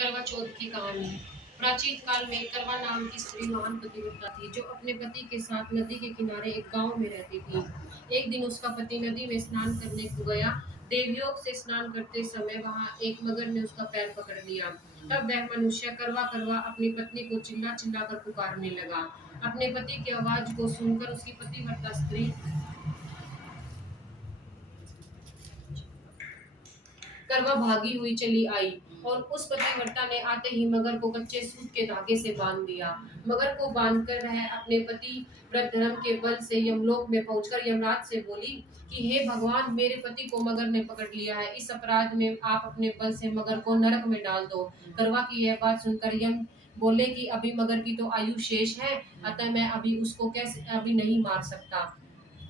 करवा चौथ की कहानी। प्राचीन काल में करवा नाम की स्त्री महान पतिव्रता थी जो अपने पति के साथ नदी के किनारे एक गांव में रहती थी। एक दिन उसका पति नदी में स्नान करने को गया। देवयोग से स्नान करते समय वहां एक मगर ने उसका पैर पकड़ लिया। तब वह मनुष्य करवा करवा अपनी पत्नी को चिल्ला चिल्ला कर पुकारने लगा। अपने पति की आवाज को सुनकर उसकी पतिव्रता स्त्री करवा भागी हुई चली आई और उस पतिव्रता ने आते ही मगर को कच्चे सूत के धागे से बांध दिया। मगर को बांधकर वह अपने पति व्रत धर्म के बल से यमलोक में पहुंचकर यमराज से बोली कि हे भगवान, मेरे पति को मगर ने पकड़ लिया है। इस अपराध में आप अपने बल से मगर को नरक में डाल दो। करवा की यह बात सुनकर यम बोले कि अभी मगर की तो आयु शेष है, अतः मैं अभी उसको कैसे अभी नहीं मार सकता।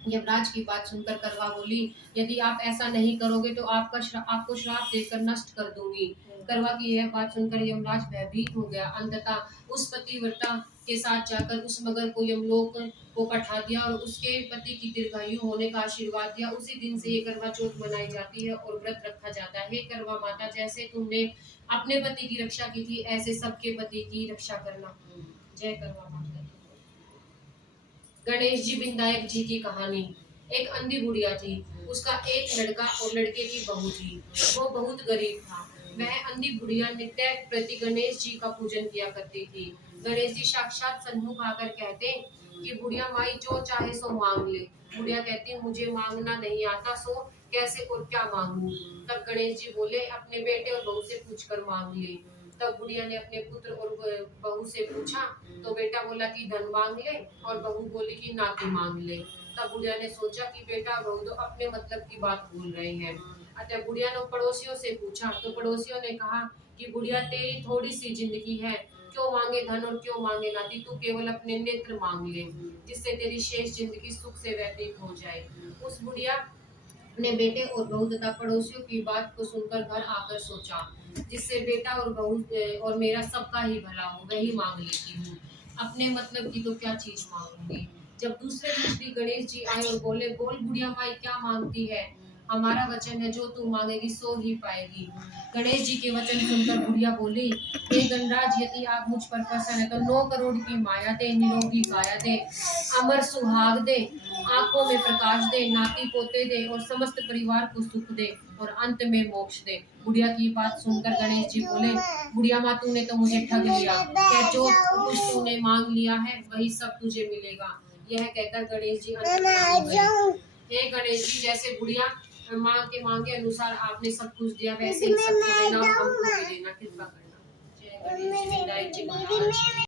यमराज की बात सुनकर करवा बोली, यदि आप ऐसा नहीं करोगे तो आपको श्राप देकर नष्ट कर दूंगी। करवा की यह बात सुनकर यमराज भयभीत हो गया। अंततः उस पतिव्रता के साथ जाकर उस मगर को यमलोक को पठा दिया और उसके पति की दीर्घायु होने का आशीर्वाद दिया। उसी दिन से ये करवा चौथ मनाई जाती है और व्रत रखा जाता है। हे करवा माता, जैसे तुमने अपने पति की रक्षा की थी, ऐसे सबके पति की रक्षा करना। जय करवा माता। गणेश जी विनायक जी की कहानी। एक अंधी बुढ़िया थी। उसका एक लड़का और लड़के की बहू थी। वो बहुत गरीब था। वह अंधी बुढ़िया नित्य प्रति गणेश जी का पूजन किया करती थी। गणेश जी साक्षात सन्मुख आकर कहते कि बुढ़िया माई जो चाहे सो मांग ले। बुढ़िया कहती, मुझे मांगना नहीं आता, सो कैसे और क्या मांगू। तब गणेश जी बोले, अपने बेटे और बहू से पूछकर मांग ले। तब बुढ़िया ने अपने पुत्र और बहू से पूछा तो बेटा बोला कि धन मांग ले और बहू बोली कि नाती मांग ले। तब बुढ़िया ने सोचा कि बेटा और बहू तो अपने मतलब की बात भूल रहे हैं। अतः बुढ़िया ने पड़ोसियों से पूछा तो पड़ोसियों ने कहा कि बुढ़िया, तेरी थोड़ी सी जिंदगी है, क्यों मांगे धन और क्यों मांगे नाती, तू केवल अपने नेत्र मांग ले, जिससे तेरी शेष जिंदगी सुख से व्यतीत हो जाए। उस बुढ़िया ने बेटे और बहू तथा पड़ोसियों की बात को सुनकर घर आकर सोचा, जिससे बेटा और बहू और मेरा सबका ही भला हो, वही मांग लेती हूँ। अपने मतलब की तो क्या चीज मांगूंगी। जब दूसरे दिन श्री गणेश जी आए और बोले, बोल बुढ़िया माई, क्या मांगती है। हमारा वचन है, जो तू मांगेगी सो ही पाएगी। गणेश जी के वचन सुनकर बुढ़िया बोली, हे गणराज, यदि आप मुझ पर प्रसन्न है तो 9 करोड़ की माया दे, निरोगी काया दे, अमर सुहाग दे, आंखों में प्रकाश दे, नाती पोते दे और समस्त परिवार को सुख दे और अंत में मोक्ष दे। बुढ़िया की बात सुनकर गणेश जी बोले, बुढ़िया माँ, तूने तो मुझे ठग लिया। क्या जो कुछ तूने मांग लिया है वही सब तुझे मिलेगा। यह कहकर गणेश जी अंतर्धान हो गए। हे गणेश जी, जैसे बुढ़िया माँ के मांगे अनुसार आपने सब कुछ दिया, वैसे ही सबको देना और हमको भी देना, कृपा करना। जय गणेश जी, विनायक जी महाराज।